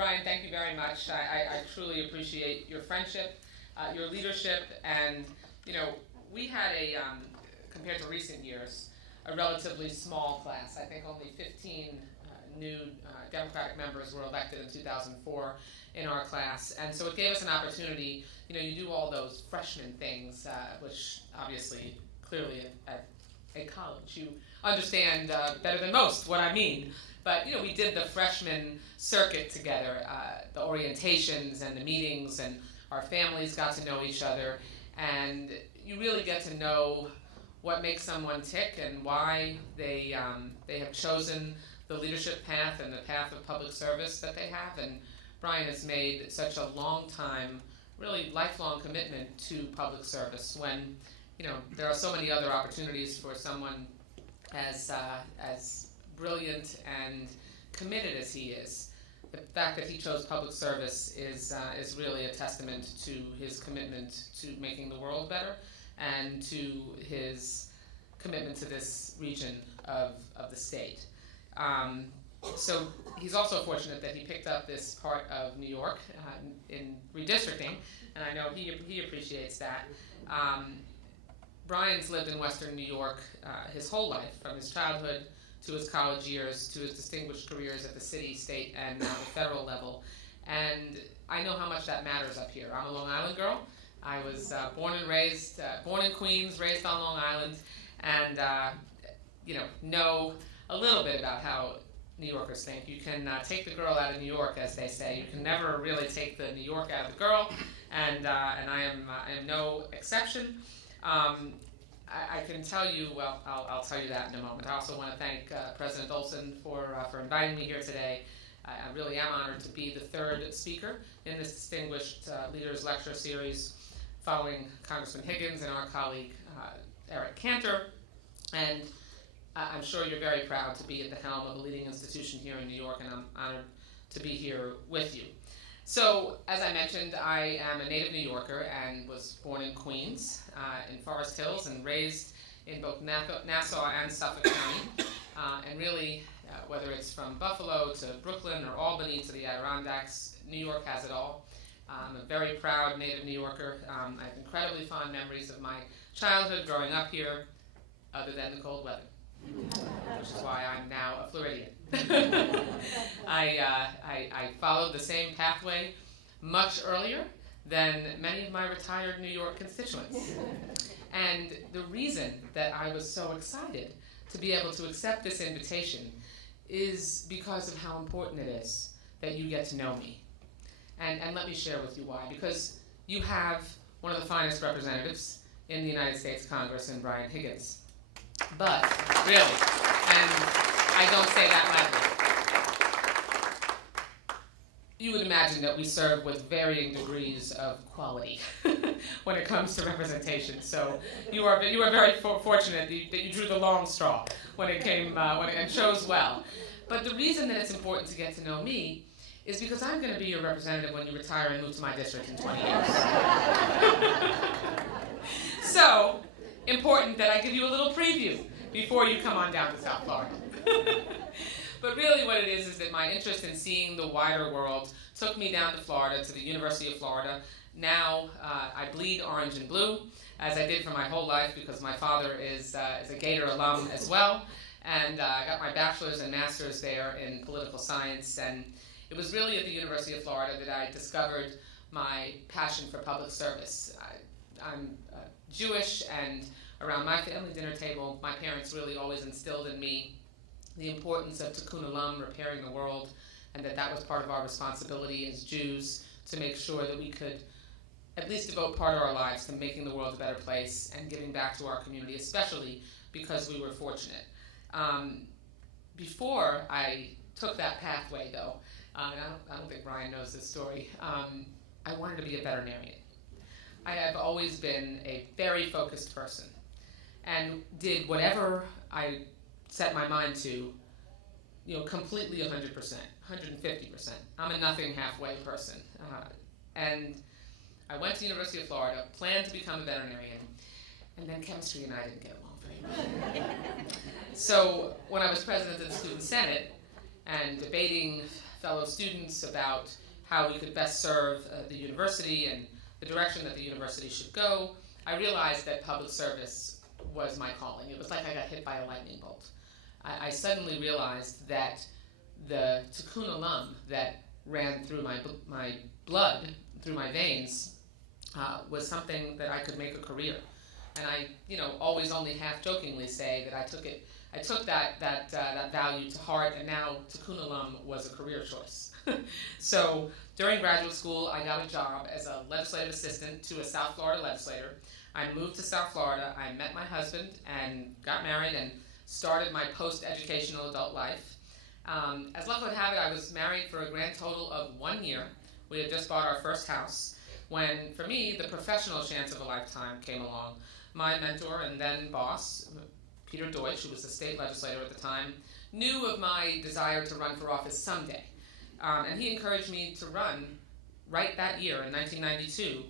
Brian, thank you very much. I truly appreciate your friendship, your leadership, and, we had compared to recent years, a relatively small class. I think only 15 new Democratic members were elected in 2004 in our class, and so it gave us an opportunity. You do all those freshman things, which obviously, clearly at a college, you understand better than most what I mean. But we did the freshman circuit together, the orientations and the meetings, and our families got to know each other, and you really get to know what makes someone tick and why they have chosen the leadership path and the path of public service that they have. And Brian has made such a long time, really lifelong commitment to public service when, there are so many other opportunities for someone as brilliant and committed as he is. The fact that he chose public service is really a testament to his commitment to making the world better and to his commitment to this region of the state. So he's also fortunate that he picked up this part of New York in redistricting, and I know he appreciates that. Brian's lived in Western New York his whole life, from his childhood to his college years, to his distinguished careers at the city, state, and now the federal level. And I know how much that matters up here. I'm a Long Island girl. I was born in Queens, raised on Long Island, and know a little bit about how New Yorkers think. You can take the girl out of New York, as they say. You can never really take the New York out of the girl, and I am no exception. I can tell you, well, I'll tell you that in a moment. I also want to thank President Olson for inviting me here today. I really am honored to be the third speaker in this distinguished Leaders Lecture Series, following Congressman Higgins and our colleague Eric Cantor. And I'm sure you're very proud to be at the helm of a leading institution here in New York, and I'm honored to be here with you. So, as I mentioned, I am a native New Yorker and was born in Queens, in Forest Hills, and raised in both Nassau and Suffolk County. And really, whether it's from Buffalo to Brooklyn or Albany to the Adirondacks, New York has it all. I'm a very proud native New Yorker. I have incredibly fond memories of my childhood growing up here, other than the cold weather, which is why I'm now a Floridian. I followed the same pathway much earlier than many of my retired New York constituents. And the reason that I was so excited to be able to accept this invitation is because of how important it is that you get to know me. And let me share with you why. Because you have one of the finest representatives in the United States Congress in Brian Higgins. But, really, and I don't say that lightly, you would imagine that we serve with varying degrees of quality when it comes to representation. So you are very fortunate that you drew the long straw when it came and chose well. But the reason that it's important to get to know me is because I'm going to be your representative when you retire and move to my district in 20 years. So, important that I give you a little preview before you come on down to South Florida. But really what it is that my interest in seeing the wider world took me down to Florida, to the University of Florida. Now I bleed orange and blue, as I did for my whole life because my father is a Gator alum as well. And I got my bachelor's and master's there in political science. And it was really at the University of Florida that I discovered my passion for public service. I'm Jewish, and around my family dinner table, my parents really always instilled in me the importance of tikkun olam, repairing the world, and that was part of our responsibility as Jews to make sure that we could at least devote part of our lives to making the world a better place and giving back to our community, especially because we were fortunate. Before I took that pathway, though, I don't think Brian knows this story, I wanted to be a veterinarian. I have always been a very focused person and did whatever I set my mind to, completely 100%, 150%. I'm a nothing halfway person. And I went to the University of Florida, planned to become a veterinarian, and then chemistry and I didn't get along very well. So when I was president of the Student Senate and debating fellow students about how we could best serve the university and the direction that the university should go, I realized that public service was my calling. It was like I got hit by a lightning bolt. I suddenly realized that the Tikkun Olam that ran through my blood, through my veins, was something that I could make a career. And I, always only half-jokingly say that I took that value to heart, and now Tikkun Olam was a career choice. So during graduate school, I got a job as a legislative assistant to a South Florida legislator. I moved to South Florida, I met my husband, and got married, and started my post-educational adult life. As luck would have it, I was married for a grand total of 1 year. We had just bought our first house, when, for me, the professional chance of a lifetime came along. My mentor and then boss, Peter Deutsch, who was the state legislator at the time, knew of my desire to run for office someday. And he encouraged me to run right that year, in 1992,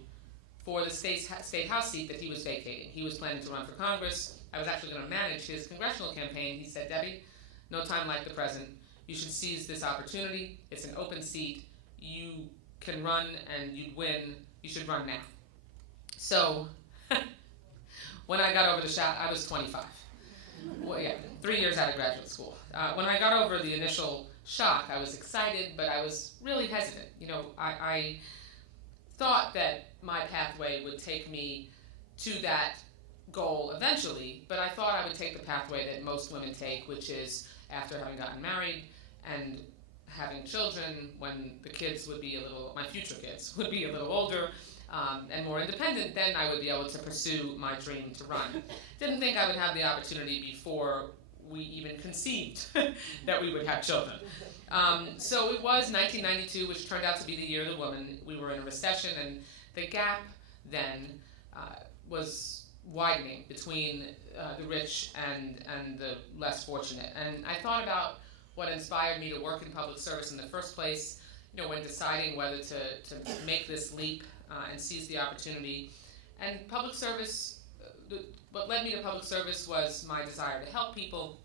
for the state house seat that he was vacating. He was planning to run for Congress. I was actually going to manage his congressional campaign. He said, "Debbie, no time like the present. You should seize this opportunity. It's an open seat. You can run and you'd win. You should run now." So when I got over the shot, I was 25. Well, 3 years out of graduate school. When I got over the initial shock, I was excited, but I was really hesitant. I thought that my pathway would take me to that goal eventually, but I thought I would take the pathway that most women take, which is after having gotten married and having children, when the kids would be my future kids would be a little older and more independent, then I would be able to pursue my dream to run. Didn't think I would have the opportunity before we even conceived that we would have children. So it was 1992, which turned out to be the year of the woman. We were in a recession, and the gap then was widening between the rich and the less fortunate. And I thought about what inspired me to work in public service in the first place, when deciding whether to make this leap and seize the opportunity. And public service, what led me to public service was my desire to help people,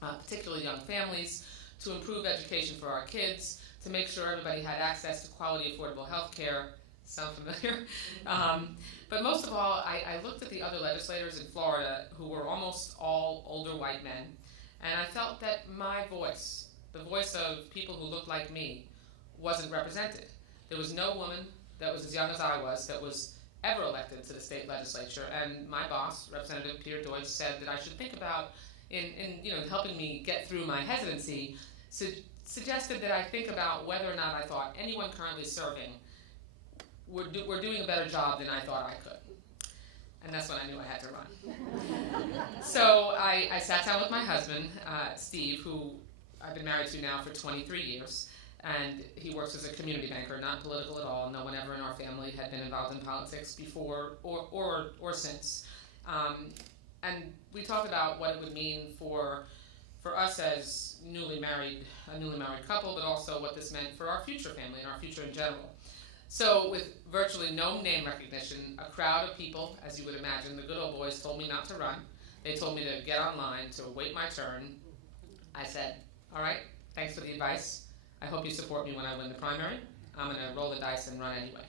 particularly young families, to improve education for our kids, to make sure everybody had access to quality, affordable health care. Sound familiar? But most of all, I looked at the other legislators in Florida who were almost all older white men, and I felt that my voice, the voice of people who looked like me, wasn't represented. There was no woman that was as young as I was that was ever elected to the state legislature, and my boss, Representative Peter Deutsch, said that I should think about, in helping me get through my hesitancy, suggested that I think about whether or not I thought anyone currently serving were doing a better job than I thought I could. And that's when I knew I had to run. So I sat down with my husband, Steve, who I've been married to now for 23 years, and he works as a community banker, not political at all. No one ever in our family had been involved in politics before or since. And we talked about what it would mean for us as a newly married couple, but also what this meant for our future family and our future in general. So with virtually no name recognition, a crowd of people, as you would imagine, the good old boys told me not to run. They told me to get online, to wait my turn. I said, "All right, thanks for the advice. I hope you support me when I win the primary. I'm going to roll the dice and run anyway."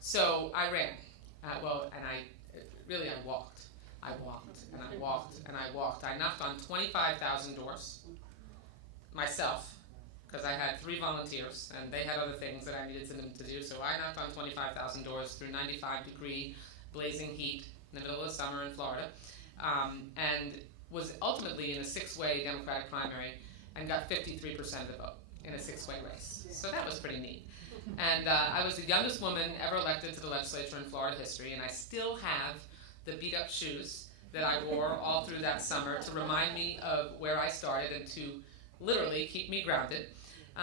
So I ran. I walked. I walked, and I walked, and I walked. I knocked on 25,000 doors myself, because I had 3 volunteers, and they had other things that I needed them to do. So I knocked on 25,000 doors through 95-degree blazing heat in the middle of summer in Florida, and was ultimately in a 6-way Democratic primary and got 53% of the vote in a 6-way race. So that was pretty neat. And I was the youngest woman ever elected to the legislature in Florida history, and I still have the beat-up shoes that I wore all through that summer to remind me of where I started and to literally keep me grounded.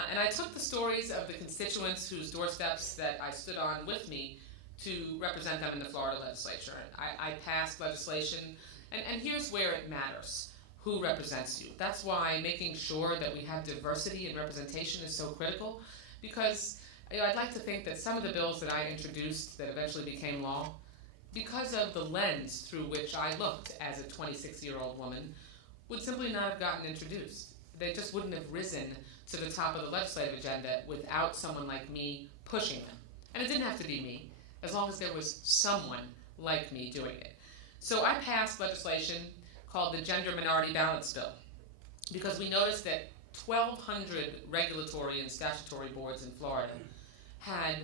And I took the stories of the constituents whose doorsteps that I stood on with me to represent them in the Florida legislature. I passed legislation, and here's where it matters, who represents you. That's why making sure that we have diversity and representation is so critical, because I'd like to think that some of the bills that I introduced that eventually became law, because of the lens through which I looked as a 26-year-old woman, would simply not have gotten introduced. They just wouldn't have risen to the top of the legislative agenda without someone like me pushing them. And it didn't have to be me, as long as there was someone like me doing it. So I passed legislation called the Gender Minority Balance Bill, because we noticed that 1,200 regulatory and statutory boards in Florida had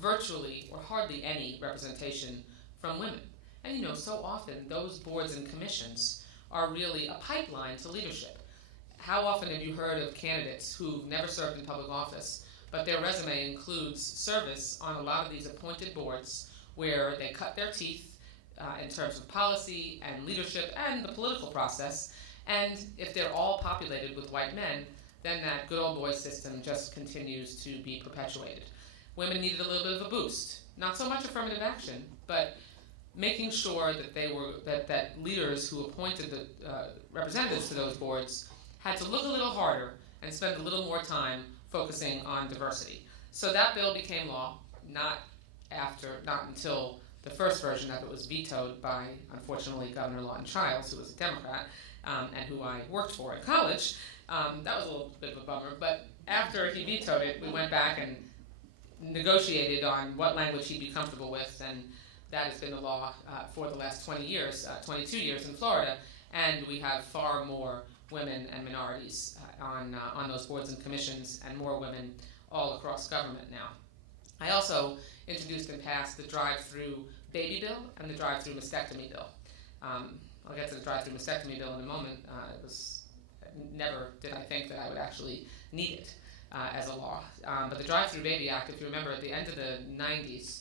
virtually or hardly any representation from women. And so often those boards and commissions are really a pipeline to leadership. How often have you heard of candidates who've never served in public office, but their resume includes service on a lot of these appointed boards where they cut their teeth in terms of policy and leadership and the political process, and if they're all populated with white men, then that good old boy system just continues to be perpetuated. Women needed a little bit of a boost. Not so much affirmative action, but making sure that that leaders who appointed the representatives to those boards had to look a little harder and spend a little more time focusing on diversity. So that bill became law, not until the first version of it was vetoed by, unfortunately, Governor Lawton Chiles, who was a Democrat, and who I worked for at college. That was a little bit of a bummer, but after he vetoed it, we went back and negotiated on what language he'd be comfortable with, and that has been the law for the last 22 years in Florida, and we have far more women and minorities on those boards and commissions, and more women all across government now. I also introduced and passed the drive-through baby bill and the drive-through mastectomy bill. I'll get to the drive-through mastectomy bill in a moment. Never did I think that I would actually need it as a law. But the Drive-Through Baby Act, if you remember, at the end of the 90s,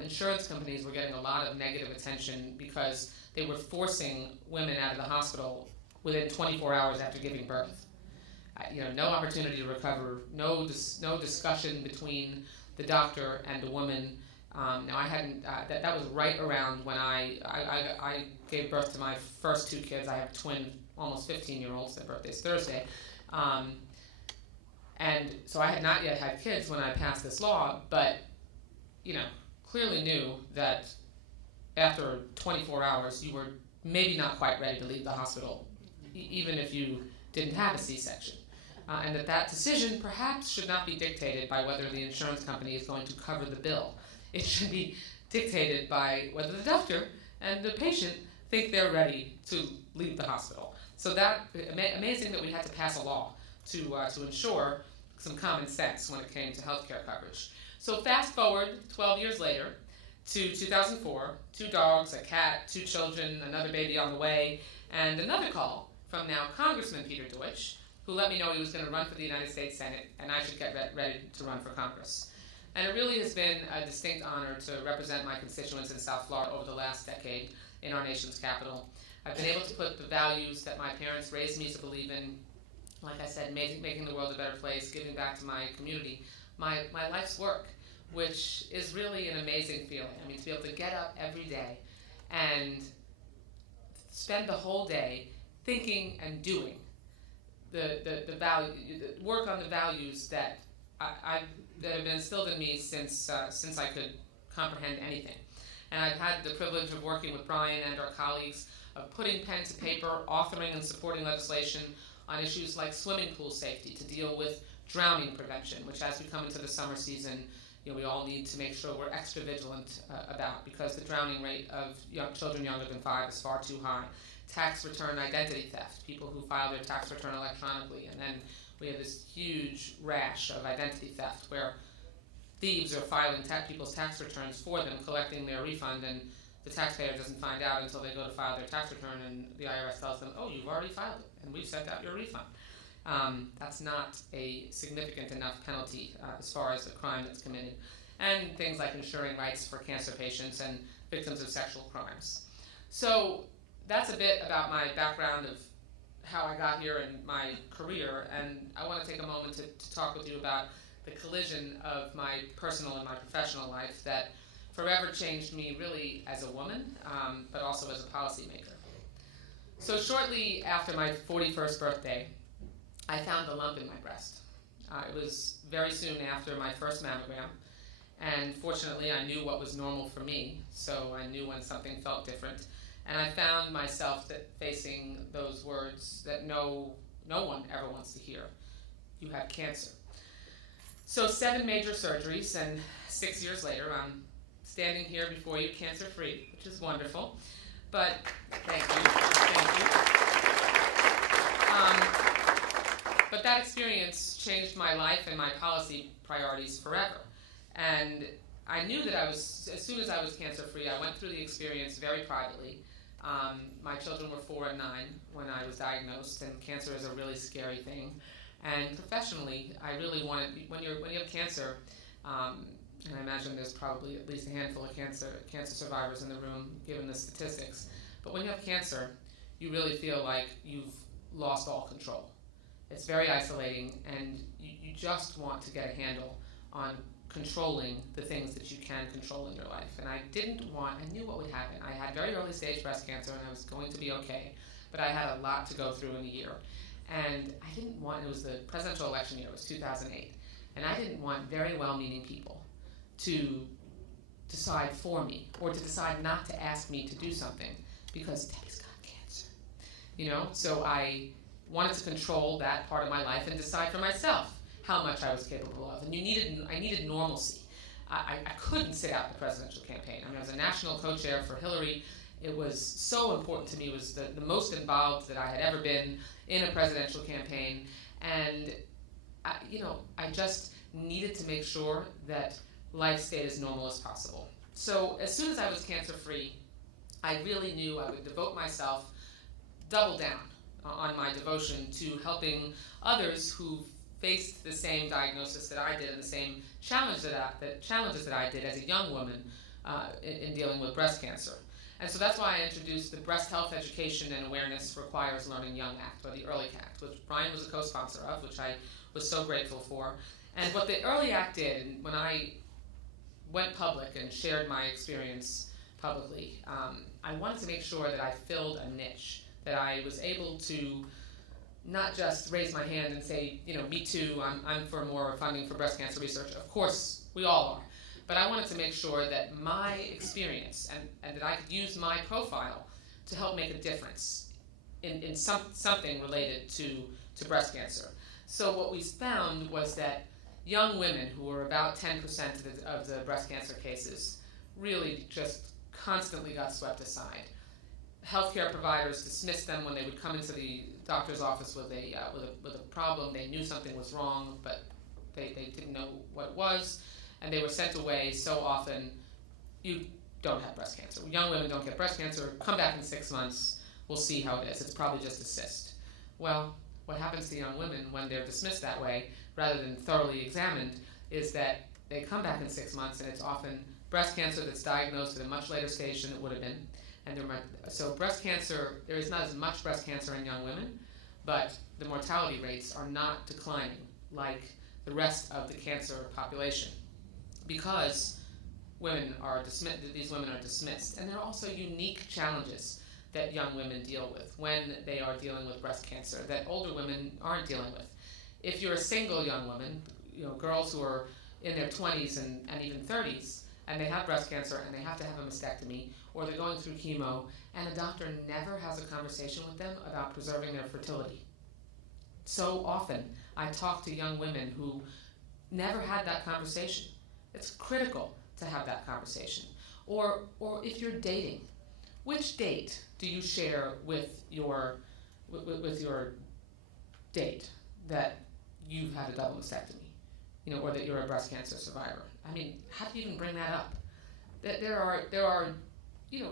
insurance companies were getting a lot of negative attention because they were forcing women out of the hospital within 24 hours after giving birth. No opportunity to recover, no discussion between the doctor and the woman. Now I hadn't. That was right around when I gave birth to my first two kids. I have twin, almost 15-year-olds. Their birthday's Thursday, and so I had not yet had kids when I passed this law. But clearly knew that after 24 hours, you were maybe not quite ready to leave the hospital, even if you didn't have a C-section. And that decision perhaps should not be dictated by whether the insurance company is going to cover the bill. It should be dictated by whether the doctor and the patient think they're ready to leave the hospital. So that amazing that we had to pass a law to ensure some common sense when it came to healthcare coverage. So fast forward 12 years later to 2004, 2 dogs, a cat, 2 children, another baby on the way, and another call from now Congressman Peter Deutsch, who let me know he was going to run for the United States Senate, and I should get ready to run for Congress. And it really has been a distinct honor to represent my constituents in South Florida over the last decade in our nation's capital. I've been able to put the values that my parents raised me to believe in, like I said, making the world a better place, giving back to my community, my life's work, which is really an amazing feeling. I mean, to be able to get up every day and spend the whole day thinking and doing the value, work on the values that that have been instilled in me since I could comprehend anything. And I've had the privilege of working with Brian and our colleagues, of putting pen to paper, authoring and supporting legislation on issues like swimming pool safety to deal with drowning prevention, which as we come into the summer season, we all need to make sure we're extra vigilant about, because the drowning rate of children younger than 5 is far too high. Tax return identity theft, people who file their tax return electronically, and then we have this huge rash of identity theft where thieves are filing people's tax returns for them, collecting their refund, and the taxpayer doesn't find out until they go to file their tax return, and the IRS tells them, oh, you've already filed it, and we've sent out your refund. That's not a significant enough penalty as far as the crime that's committed. And things like ensuring rights for cancer patients and victims of sexual crimes. So that's a bit about my background of how I got here in my career, and I want to take a moment to talk with you about the collision of my personal and my professional life that forever changed me really as a woman, but also as a policymaker. So shortly after my 41st birthday, I found a lump in my breast. It was very soon after my first mammogram, and fortunately I knew what was normal for me, so I knew when something felt different. And I found myself facing those words that no one ever wants to hear. you have cancer. So 7 major surgeries, and 6 years later, I'm standing here before you cancer-free, which is wonderful. But thank you. But that experience changed my life and my policy priorities forever. And I knew that as soon as I was cancer-free, I went through the experience very privately. My children were 4 and 9 when I was diagnosed, and cancer is a really scary thing. And professionally, I really wanted, when you have cancer, and I imagine there's probably at least a handful of cancer survivors in the room, given the statistics, but when you have cancer, you really feel like you've lost all control. It's very isolating, and you just want to get a handle on controlling the things that you can control in your life. And I knew what would happen. I had very early stage breast cancer, and I was going to be okay, but I had a lot to go through in a year. And I didn't want, it was the presidential election year, it was 2008, and I didn't want very well-meaning people to decide for me, or to decide not to ask me to do something, because Debbie's got cancer. So I wanted to control that part of my life and decide for myself how much I was capable of. And I needed normalcy. I couldn't sit out the presidential campaign. I was a national co-chair for Hillary. It was so important to me. It was the most involved that I had ever been in a presidential campaign. And I just needed to make sure that life stayed as normal as possible. So as soon as I was cancer-free, I really knew I would devote myself, double down on my devotion to helping others who faced the same diagnosis that I did and the same challenges that I did as a young woman in dealing with breast cancer. And so that's why I introduced the Breast Health Education and Awareness Requires Learning Young Act, or the EARLY Act, which Brian was a co-sponsor of, which I was so grateful for. And what the EARLY Act did, and when I went public and shared my experience publicly, I wanted to make sure that I filled a niche, that I was able to not just raise my hand and say, me too, I'm for more funding for breast cancer research. Of course, we all are. But I wanted to make sure that my experience and that I could use my profile to help make a difference in something related to breast cancer. So what we found was that young women, who were about 10% of the breast cancer cases, really just constantly got swept aside. Healthcare providers dismissed them when they would come into the doctor's office with a problem. They knew something was wrong, but they didn't know what it was, and they were sent away so often. You don't have breast cancer. Young women don't get breast cancer. Come back in 6 months. We'll see how it is. It's probably just a cyst. Well, what happens to young women when they're dismissed that way, rather than thoroughly examined, is that they come back in 6 months, and it's often breast cancer that's diagnosed at a much later stage than it would have been. And so breast cancer, there is not as much breast cancer in young women, but the mortality rates are not declining like the rest of the cancer population, because these women are dismissed. And there are also unique challenges that young women deal with when they are dealing with breast cancer that older women aren't dealing with. If you're a single young woman, girls who are in their 20s and even 30s, and they have breast cancer and they have to have a mastectomy, or they're going through chemo, and a doctor never has a conversation with them about preserving their fertility. So often, I talk to young women who never had that conversation. It's critical to have that conversation. Or if you're dating, which date do you share with your date that you've had a double mastectomy, or that you're a breast cancer survivor? I mean, how do you even bring that up? That there are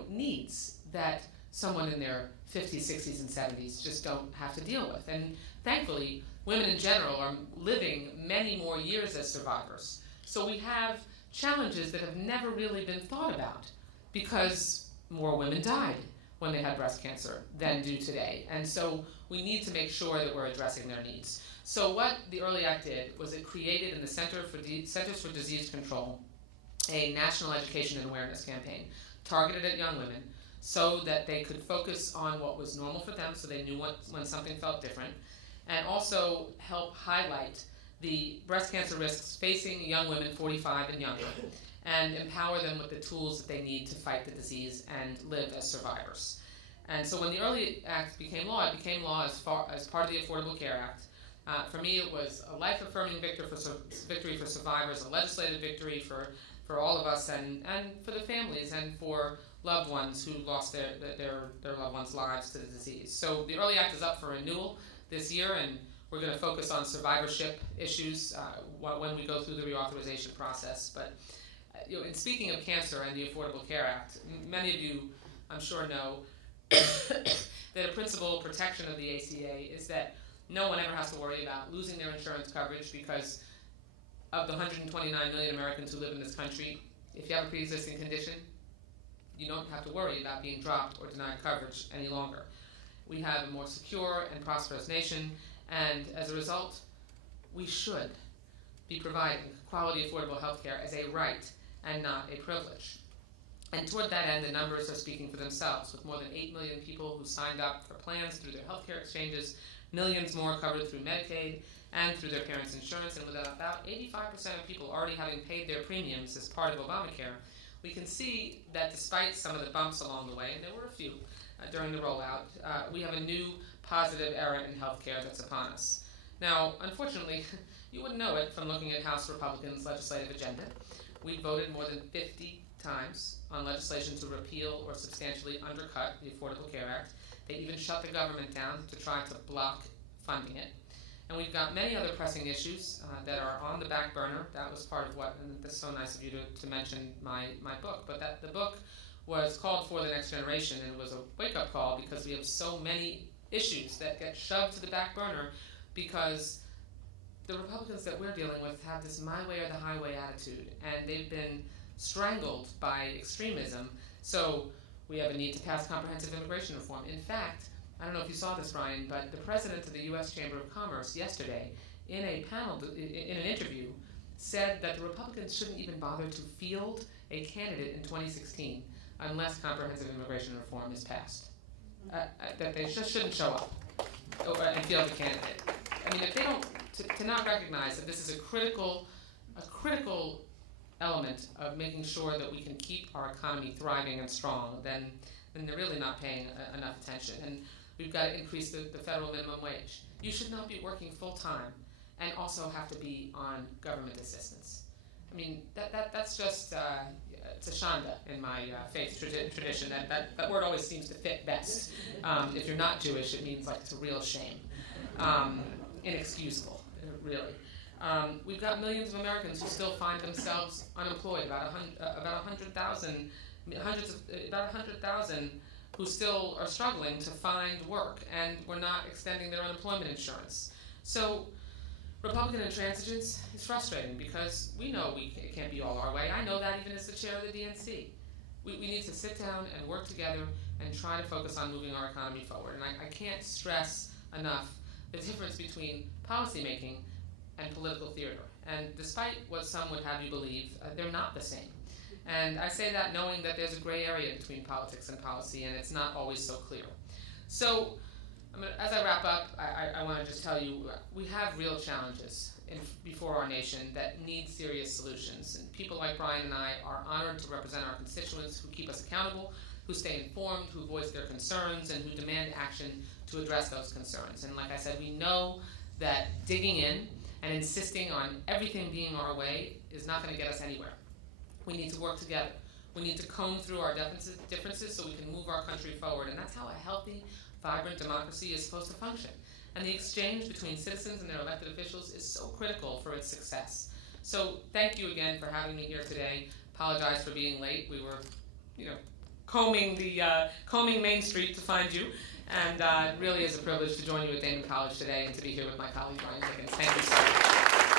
needs that someone in their 50s, 60s, and 70s just don't have to deal with. And thankfully, women in general are living many more years as survivors. So we have challenges that have never really been thought about, because more women died when they had breast cancer than do today. And so we need to make sure that we're addressing their needs. So what the EARLY Act did was it created in the Centers for Disease Control a national education and awareness campaign targeted at young women, so that they could focus on what was normal for them, so they knew when something felt different, and also help highlight the breast cancer risks facing young women 45 and younger, and empower them with the tools that they need to fight the disease and live as survivors. And so when the EARLY Act became law, it became law as part of the Affordable Care Act, For me, it was a life-affirming victory for survivors, a legislative victory for all of us, and for the families and for loved ones who lost their loved ones' lives to the disease. So the Early Act is up for renewal this year, and we're going to focus on survivorship issues when we go through the reauthorization process. But in speaking of cancer and the Affordable Care Act, many of you, I'm sure, know that a principal protection of the ACA is that no one ever has to worry about losing their insurance coverage because of the 129 million Americans who live in this country. If you have a pre-existing condition, you don't have to worry about being dropped or denied coverage any longer. We have a more secure and prosperous nation, and as a result, we should be providing quality, affordable health care as a right and not a privilege. And toward that end, the numbers are speaking for themselves, with more than 8 million people who signed up for plans through their health care exchanges, millions more covered through Medicaid and through their parents' insurance, and with about 85% of people already having paid their premiums as part of Obamacare, we can see that despite some of the bumps along the way, and there were a few during the rollout, we have a new positive era in healthcare that's upon us. Now, unfortunately, you wouldn't know it from looking at House Republicans' legislative agenda. We voted more than 50 times on legislation to repeal or substantially undercut the Affordable Care Act. They even shut the government down to try to block funding it. And we've got many other pressing issues that are on the back burner. That was part of what, and it's so nice of you to mention my book, but the book was called For the Next Generation, and it was a wake-up call because we have so many issues that get shoved to the back burner because the Republicans that we're dealing with have this my way or the highway attitude, and they've been strangled by extremism. So we have a need to pass comprehensive immigration reform. In fact, I don't know if you saw this, Brian, but the president of the U.S. Chamber of Commerce yesterday, in a panel, in an interview, said that the Republicans shouldn't even bother to field a candidate in 2016 unless comprehensive immigration reform is passed. That they just shouldn't show up and field a candidate. I mean, if they don't, to not recognize that this is a critical element of making sure that we can keep our economy thriving and strong, then they're really not paying enough attention. And we've got to increase the federal minimum wage. You should not be working full-time and also have to be on government assistance. I mean, that's just, it's a shanda in my faith tradition. That word always seems to fit best. If you're not Jewish, it means like it's a real shame. Inexcusable, really. We've got millions of Americans who still find themselves unemployed, about 100,000 who still are struggling to find work, and we're not extending their unemployment insurance. So Republican intransigence is frustrating because we know it can't be all our way. I know that even as the chair of the DNC. We need to sit down and work together and try to focus on moving our economy forward. And I can't stress enough the difference between policymaking and political theater. And despite what some would have you believe, they're not the same. And I say that knowing that there's a gray area between politics and policy, and it's not always so clear. So as I wrap up, I want to just tell you, we have real challenges before our nation that need serious solutions. And people like Brian and I are honored to represent our constituents who keep us accountable, who stay informed, who voice their concerns, and who demand action to address those concerns. And like I said, we know that digging in and insisting on everything being our way is not going to get us anywhere. We need to work together. We need to comb through our differences so we can move our country forward. And that's how a healthy, vibrant democracy is supposed to function. And the exchange between citizens and their elected officials is so critical for its success. So thank you again for having me here today. Apologize for being late. We were, combing Main Street to find you. And it really is a privilege to join you at Daemen College today and to be here with my colleague, Brian Higgins. Thank you so much.